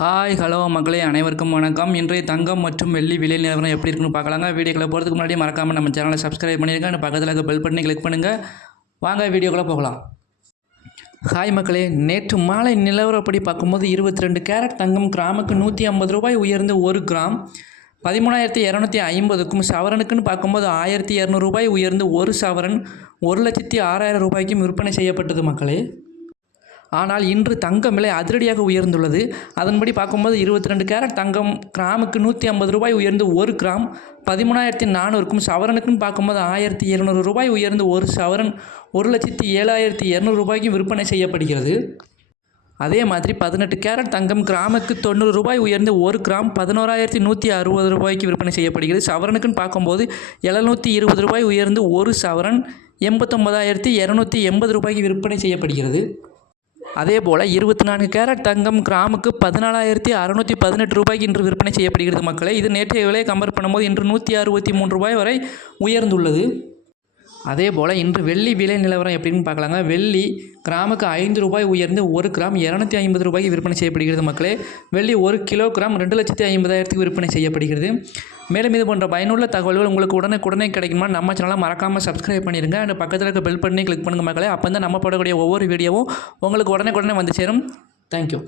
Hi hello மக்களே, அனைவருக்கும் வணக்கம். இன்றைய தங்கம் மற்றும் வெள்ளி விலை நிலவரம் எப்படி இருக்குன்னு பார்க்கலாங்க. வீடியோக்களை போகிறதுக்கு முன்னாடி மறக்காமல் நம்ம சேனலை சப்ஸ்கிரைப் பண்ணியிருங்க. அந்த பக்கத்தில் இருக்க பெல் பட்டனை கிளிக் பண்ணுங்கள். வாங்க வீடியோக்குள்ளே போகலாம். ஹாய் மக்களே, நேற்று மாலை நிலவரப்படி பார்க்கும்போது 22 கேரட் தங்கம் கிராமுக்கு 150 ரூபாய் உயர்ந்து 1 கிராம் 13,250க்கும், சவரனுக்குன்னு பார்க்கும்போது 1,200 ரூபாய் உயர்ந்து 1 சவரன் 1,06,000 ரூபாய்க்கும் விற்பனை செய்யப்பட்டது மக்களே. ஆனால் இன்று தங்கம் விலை அதிரடியாக உயர்ந்துள்ளது. அதன்படி பார்க்கும்போது 22 கேரட் தங்கம் கிராமுக்கு 150 ரூபாய் உயர்ந்து 1 கிராம் 13,400க்கும், சவரனுக்குன்னு பார்க்கும்போது 1,200 ரூபாய் உயர்ந்து 1 சவரன் 1,07,200 ரூபாய்க்கும் விற்பனை செய்யப்படுகிறது. அதே மாதிரி 18 கேரட் தங்கம் கிராமுக்கு 90 ரூபாய் உயர்ந்து 1 கிராம் 11,160 ரூபாய்க்கு விற்பனை செய்யப்படுகிறது. சவரனுக்குன்னு பார்க்கும்போது 720 ரூபாய் உயர்ந்து 1 சவரன் 89,280 ரூபாய்க்கு விற்பனை செய்யப்படுகிறது. அதேபோல் 24 கேரட் தங்கம் கிராமுக்கு 14,618 ரூபாய்க்கு இன்று விற்பனை செய்யப்படுகிறது மக்களே. இது நேற்றைய விலையை கம்பேர் பண்ணும்போது இன்று 163 ரூபாய் வரை உயர்ந்துள்ளது. அதேபோல் இன்று வெள்ளி விலை நிலவரம் எப்படின்னு பார்க்கலாங்க. வெள்ளி கிராமுக்கு 5 ரூபாய் உயர்ந்து 1 கிராம் 250 ரூபாய்க்கு விற்பனை செய்யப்படுகிறது மக்களே. வெள்ளி 1 கிலோகிராம் 2,50,000க்கு விற்பனை செய்யப்படுகிறது. மேலும் இது போன்ற பயனுள்ள தகவல்கள் உங்களுக்கு உடனே கிடைக்குமா நம்ம சேனலை மறக்காமல் சப்ஸ்கிரைப் பண்ணிடுங்க. அந்த பக்கத்தில் இருக்க பெல் பட்டனை கிளிக் பண்ணுங்கள் மக்களே. அப்போ தான் நம்ம போடக்கூடிய ஒவ்வொரு வீடியோவும் உங்களுக்கு உடனே வந்து சேரும். தேங்க்யூ.